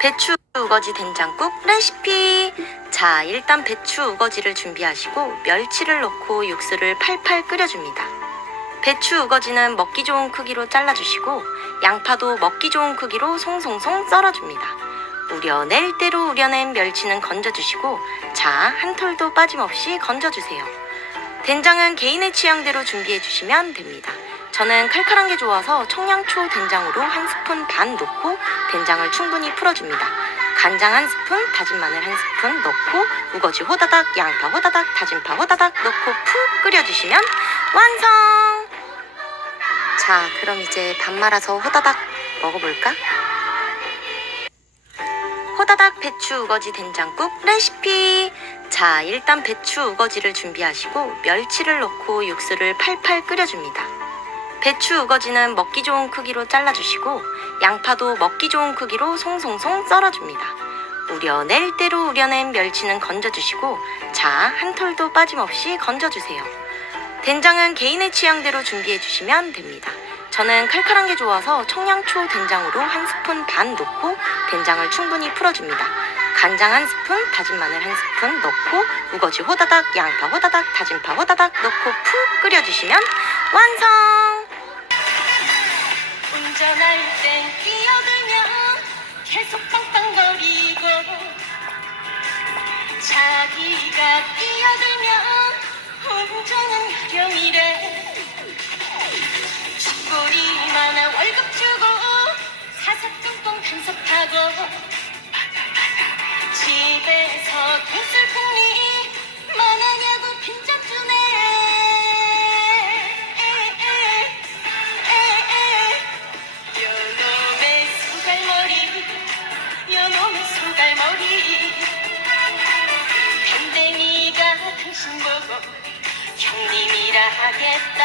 배추 우거지 된장국 레시피. 자, 일단 배추 우거지를 준비하시고 멸치를 넣고 육수를 팔팔 끓여줍니다. 배추 우거지는 먹기 좋은 크기로 잘라주시고 양파도 먹기 좋은 크기로 송송송 썰어줍니다. 우려낼 대로 우려낸 멸치는 건져주시고 자, 한 털도 빠짐없이 건져주세요. 된장은 개인의 취향대로 준비해 주시면 됩니다. 저는 칼칼한 게 좋아서 청양초 된장으로 한 스푼 반 넣고 된장을 충분히 풀어줍니다. 간장 한 스푼, 다진 마늘 한 스푼 넣고 우거지 호다닥, 양파 호다닥, 다진 파 호다닥 넣고 푹 끓여주시면 완성! 자, 그럼 이제 밥 말아서 호다닥 먹어볼까? 호다닥 배추 우거지 된장국 레시피. 자, 일단 배추 우거지를 준비하시고 멸치를 넣고 육수를 팔팔 끓여줍니다. 배추 우거지는 먹기 좋은 크기로 잘라주시고 양파도 먹기 좋은 크기로 송송송 썰어줍니다. 우려낼 대로 우려낸 멸치는 건져주시고 자, 한 털도 빠짐없이 건져주세요. 된장은 개인의 취향대로 준비해 주시면 됩니다. 저는 칼칼한 게 좋아서 청양초 된장으로 한 스푼 반 넣고 된장을 충분히 풀어줍니다. 간장 한 스푼, 다진 마늘 한 스푼 넣고 우거지 호다닥, 양파 호다닥, 다진 파 호다닥 넣고 푹 끓여주시면 완성! 운전할 땐 끼어들면 계속 빵빵거리고 자기가 끼어들면 운전은 요령이래. 쥐꼬리만한 월급 주고 사사건건 간섭하고 소갈머리. 밴댕이가 당신 보고 형님이라 하겠다.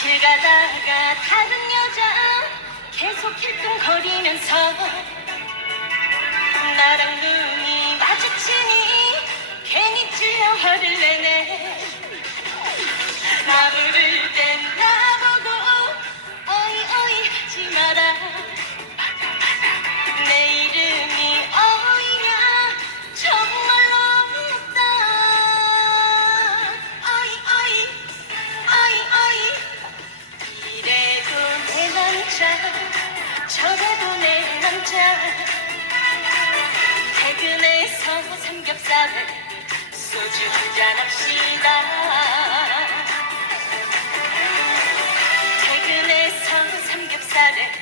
길 가다가 다른 여자 계속 힐끔거리면서 나랑 눈이 마주치니 괜히 찔려 화를 내 남자. 퇴근해서 삼겹살을 소주 한잔 합시다. 퇴근해서 삼겹살을